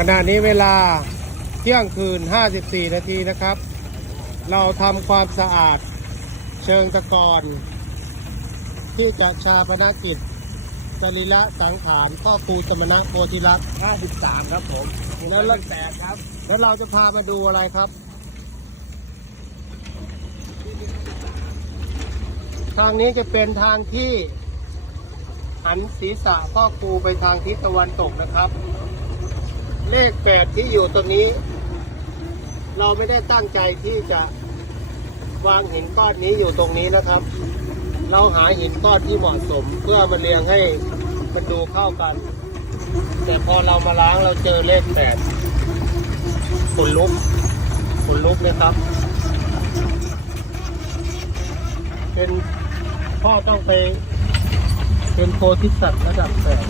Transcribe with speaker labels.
Speaker 1: ขณะนี้เวลาเที่ยงคืน 54 นาทีนะครับ เราทำความสะอาดเชิงตะกอนที่จะชาปนกิจสรีระสังขารพ่อครูสมณะโพธิรัตน์
Speaker 2: 53 ครับผม
Speaker 1: แล้วแล้ว
Speaker 2: แตกครับ
Speaker 1: แล้วเราจะพามาดูอะไรครับ ทางนี้จะเป็นทางที่หันศีรษะพ่อครูไปทางทิศตะวันตกนะครับ เลขแปดที่อยู่ตรงนี้ เราไม่ได้ตั้งใจที่จะวางหินก้อนนี้อยู่ตรงนี้นะครับ เราหาหินก้อนที่เหมาะสม เพื่อมาเรียงให้มันดูเข้ากัน แต่พอเรามาล้างเราเจอเลขแปดขุนลุกขุนลุกนะครับ เป็นพ่อต้องไปเป็นโพธิสัตว์ระดับแปด